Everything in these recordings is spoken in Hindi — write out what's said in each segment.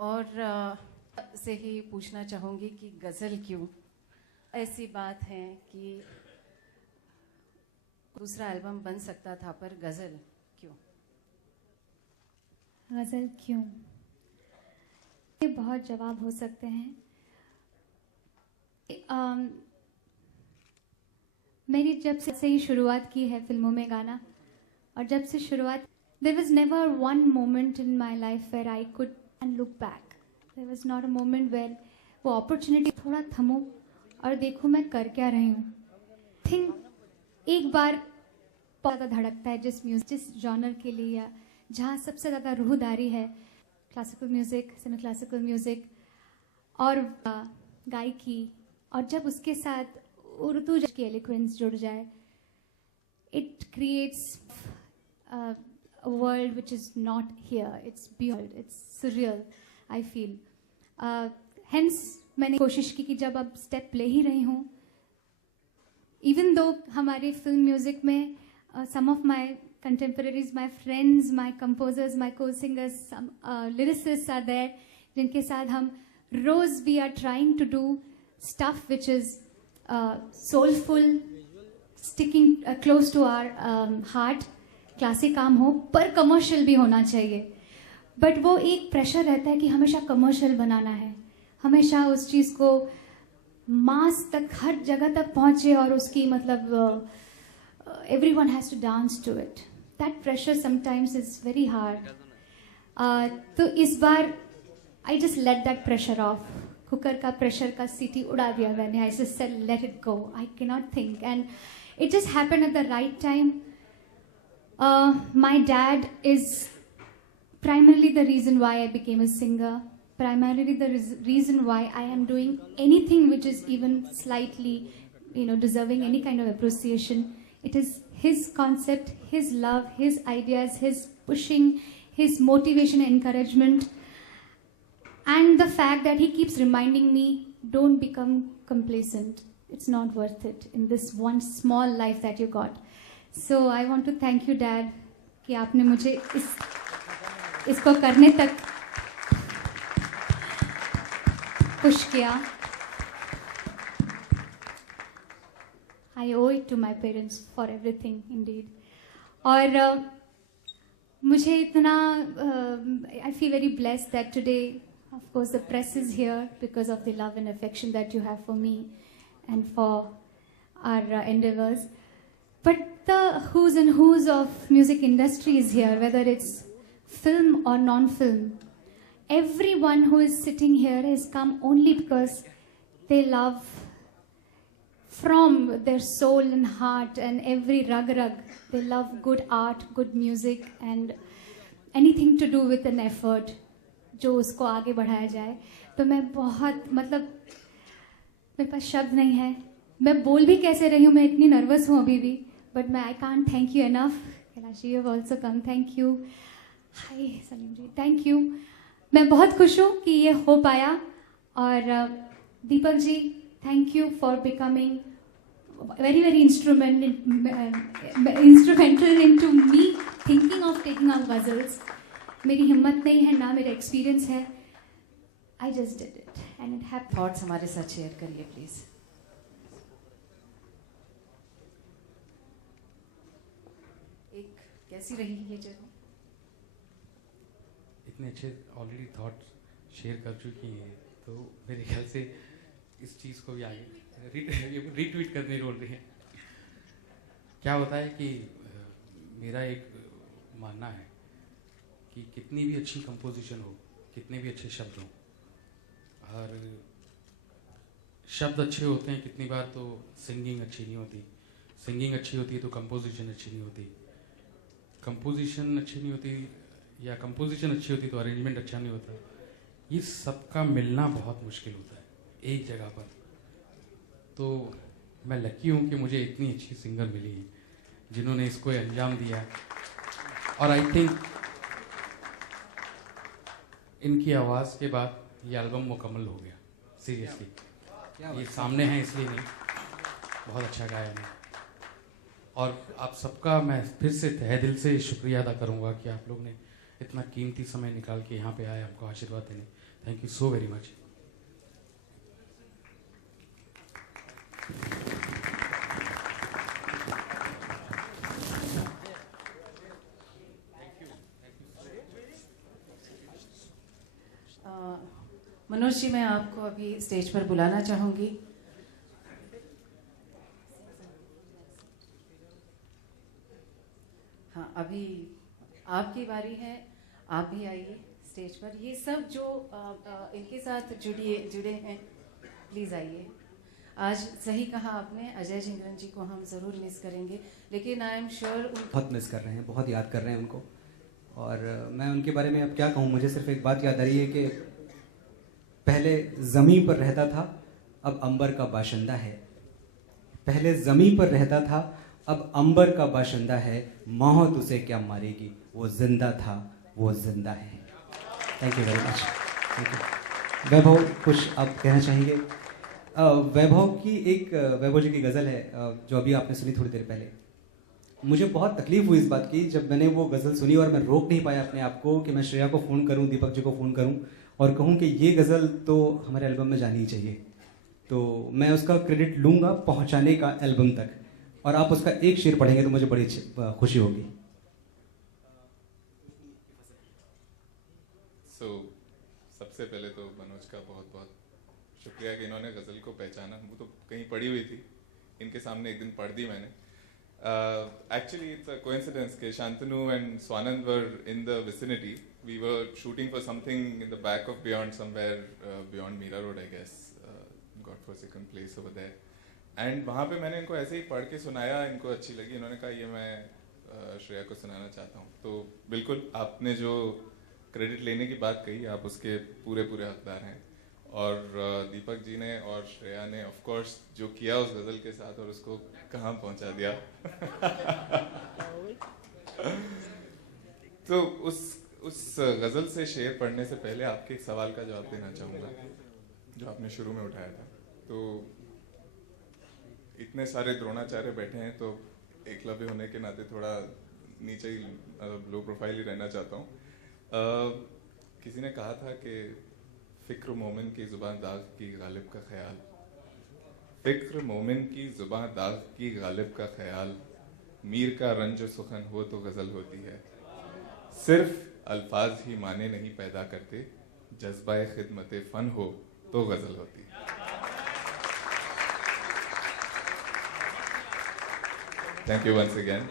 और से ही पूछना चाहूँगी कि गज़ल क्यों? ऐसी बात है कि दूसरा एल्बम बन सकता था, पर गज़ल क्यों? गज़ल क्यों? ये बहुत जवाब हो सकते हैं। मेरी जब से ही शुरुआत की है फिल्मों में गाना, और जब से शुरुआत, there was never one moment in my life where I could and look back. There was not a moment where वो opportunity थोड़ा थमो और देखो मैं कर क्या रही हूँ। थिंक एक बार बहुत ज़्यादा धड़कता है जिस जॉनर के लिए, या जहाँ सबसे ज़्यादा रूहदारी है, classical music, semi classical music और गायकी, और जब उसके साथ उर्दू की एलिक्वेंस जुड़ जाए, it creates a world which is not here. It's beyond. It's surreal, I feel. Hence मैंने कोशिश की कि जब अब स्टेप ले ही रही हूँ, even though हमारे फिल्म म्यूजिक में some of my contemporaries, my friends, my composers, my co-singers, some lyricists are there, जिनके साथ हम रोज we are trying to do stuff which is soulful, sticking close to our heart. Classic काम हो पर कमर्शियल भी होना चाहिए, बट वो एक प्रेशर रहता है कि हमेशा कमर्शियल बनाना है, हमेशा उस चीज़ को मास तक, हर जगह तक पहुँचे और उसकी मतलब everyone has to dance to it. That pressure sometimes is very hard. तो इस बार I just let that pressure off. Cooker का प्रेशर का सीटी उड़ा दिया मैंने. I just said let it go. I cannot think, and it just happened at the right time. My dad is primarily the reason why I became a singer, primarily the reason why I am doing anything which is even slightly, deserving any kind of appreciation. It is his concept, his love, his ideas, his pushing, his motivation and encouragement, and the fact that he keeps reminding me, don't become complacent. It's not worth it in this one small life that you got. So I want to thank you, Dad, कि आपने मुझे इसको करने तक पुश किया. I owe it to my parents for everything, indeed. और मुझे इतना I feel very blessed that today, of course, the press is here because of the love and affection that you have for me and for our endeavors. But the who's and who's of music industry is here, whether it's film or non-film. Everyone who is sitting here has come only because they love from their soul and heart and every rag. They love good art, good music, and anything to do with an effort जो उसको आगे बढ़ाया जाए. तो मैं बहुत मेरे पास शब्द नहीं है, मैं बोल भी कैसे रही हूँ, मैं इतनी नर्वस हूँ अभी भी. But I can't thank you enough. Kailash, you have also come. Thank you. Hi, Salim ji. Thank you. मैं बहुत खुश हूँ कि ये हो पाया. और Deepak ji, thank you for becoming very, very instrumental into me thinking of taking out ghazals. मेरी हिम्मत नहीं है ना मेरा एक्सपीरियंस है. I just did it and it happened. Thoughts हमारे साथ शेयर करिए प्लीज. कैसी रही ये जर्नी? इतने अच्छे ऑलरेडी थॉट्स शेयर कर चुकी हैं, तो मेरे ख्याल से इस चीज़ को भी आगे रीट्वीट करने रोल रही है. क्या होता है कि मेरा एक मानना है कि कितनी भी अच्छी कंपोजिशन हो, कितने भी अच्छे शब्द हों, और शब्द अच्छे होते हैं कितनी बार तो सिंगिंग अच्छी नहीं होती, सिंगिंग अच्छी होती है तो कंपोजिशन अच्छी नहीं होती, कंपोजिशन अच्छी नहीं होती या कंपोजिशन अच्छी होती तो अरेंजमेंट अच्छा नहीं होता. ये सबका मिलना बहुत मुश्किल होता है एक जगह पर. तो मैं लकी हूँ कि मुझे इतनी अच्छी सिंगर मिली है जिन्होंने इसको अंजाम दिया, और आई थिंक इनकी आवाज़ के बाद ये एल्बम मुकम्मल हो गया. सीरियसली ये सामने है इसलिए नहीं, बहुत अच्छा गाया है. और आप सबका मैं फिर से तहे दिल से शुक्रिया अदा करूंगा कि आप लोग ने इतना कीमती समय निकाल के यहाँ पे आए हमको आशीर्वाद देने। Thank you so very much. Manoj ji, मैं आपको अभी स्टेज पर बुलाना चाहूँगी। हाँ, अभी आपकी बारी है, आप भी आइए स्टेज पर। ये सब जो इनके साथ जुड़े हैं, प्लीज़ आइए। आज सही कहा आपने, अजय झिंगरन जी को हम ज़रूर मिस करेंगे, लेकिन आई एम श्योर बहुत मिस कर रहे हैं, बहुत याद कर रहे हैं उनको। और मैं उनके बारे में अब क्या कहूँ, मुझे सिर्फ एक बात याद आ रही है कि पहले ज़मीं पर रहता था, अब अंबर का बाशिंदा है। पहले ज़मीं पर रहता था, अब अंबर का बाशिंदा है। मौत उसे क्या मारेगी, वो जिंदा था, वो जिंदा है। Thank you very much. Thank you. Vaibhav, कुछ आप कहना चाहेंगे? वैभव जी की गज़ल है जो अभी आपने सुनी थोड़ी देर पहले। मुझे बहुत तकलीफ हुई इस बात की जब मैंने वो गज़ल सुनी, और मैं रोक नहीं पाया अपने आप को कि मैं श्रेया को फ़ोन करूं, दीपक जी को फ़ोन करूं और कहूं कि ये गज़ल तो हमारे एल्बम में जानी ही चाहिए। तो मैं उसका क्रेडिट लूँगा पहुंचाने का एल्बम तक, और आप उसका एक शेर पढ़ेंगे तो मुझे बड़ी खुशी होगी। सबसे पहले तो मनोज का बहुत बहुत शुक्रिया कि इन्होंने गज़ल को पहचाना। वो तो कहीं पढ़ी हुई थी, इनके सामने एक दिन पढ़ दी मैंने। Actually, it's a coincidence that Shantanu and Swanand were in the vicinity. We were shooting for something in the back of Beyond, somewhere beyond Mira Road, I guess. God-forsaken place over there. And वहाँ पे मैंने इनको ऐसे ही पढ़ के सुनाया, इनको अच्छी लगी, इन्होंने कहा ये मैं श्रेया को सुनाना चाहता हूँ। तो बिल्कुल आपने जो क्रेडिट लेने की बात कही, आप उसके पूरे हकदार हैं। और दीपक जी ने और श्रेया ने ऑफ कोर्स जो किया उस गज़ल के साथ, और उसको कहाँ पहुँचा दिया। तो उस गज़ल से शेर पढ़ने से पहले आपके एक सवाल का जवाब देना चाहूँगा जो आपने शुरू में उठाया था। तो इतने सारे द्रोणाचार्य बैठे हैं, तो एकलव्य होने के नाते थोड़ा नीचे ही लो प्रोफाइल ही रहना चाहता हूँ। किसी ने कहा था कि फ़िक्र मोमिन की ज़ुबान दाग की गालिब का ख्याल, फ़िक्र मोमिन की ज़ुबान दाग की गालिब का ख्याल, मीर का रंज सुखन हो तो गज़ल होती है। सिर्फ अल्फाज ही माने नहीं पैदा करते, जज्बा खिदमत फ़न हो तो गज़ल होती है। Thank you once again.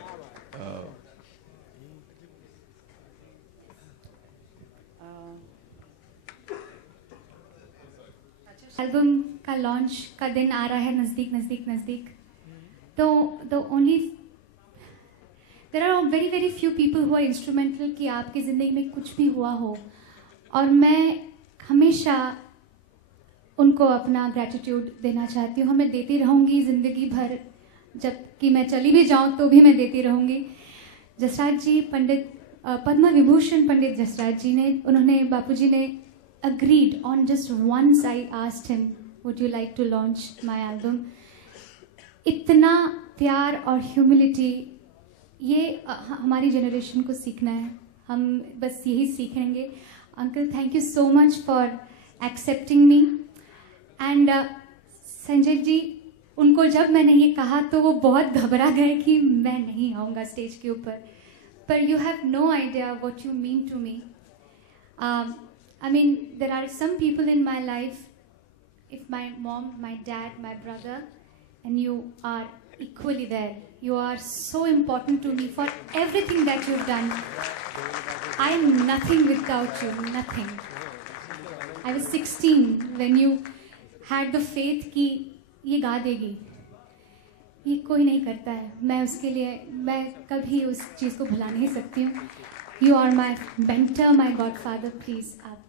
Album का लॉन्च का दिन आ रहा है नज़दीक। तो there are very few people who are instrumental कि आपकी ज़िंदगी में कुछ भी हुआ हो, और मैं हमेशा उनको अपना ग्रैटिट्यूड देना चाहती हूँ। मैं देती रहूँगी ज़िंदगी भर, जबकि मैं चली भी जाऊँ तो भी मैं देती रहूँगी। जसराज जी, पंडित पद्म विभूषण पंडित जसराज जी ने, उन्होंने, बापूजी ने agreed on just once I asked him, would you like to launch my album? इतना प्यार और ह्यूमिलिटी, ये हमारी जनरेशन को सीखना है, हम बस यही सीखेंगे। Uncle, thank you so much for accepting me. And Sanjay ji, उनको जब मैंने ये कहा तो वो बहुत घबरा गए कि मैं नहीं आऊँगा स्टेज के ऊपर, पर you have no idea what you mean to me. I mean, there are some people in my life, if my mom, my dad, my brother, and you are equally there. You are so important to me for everything that you've done. I am nothing without you, nothing. I was 16 when you had the faith कि ये गा देगी। ये कोई नहीं करता है, मैं उसके लिए, मैं कभी उस चीज़ को भुला नहीं सकती हूँ। You are my mentor, my godfather, please, आप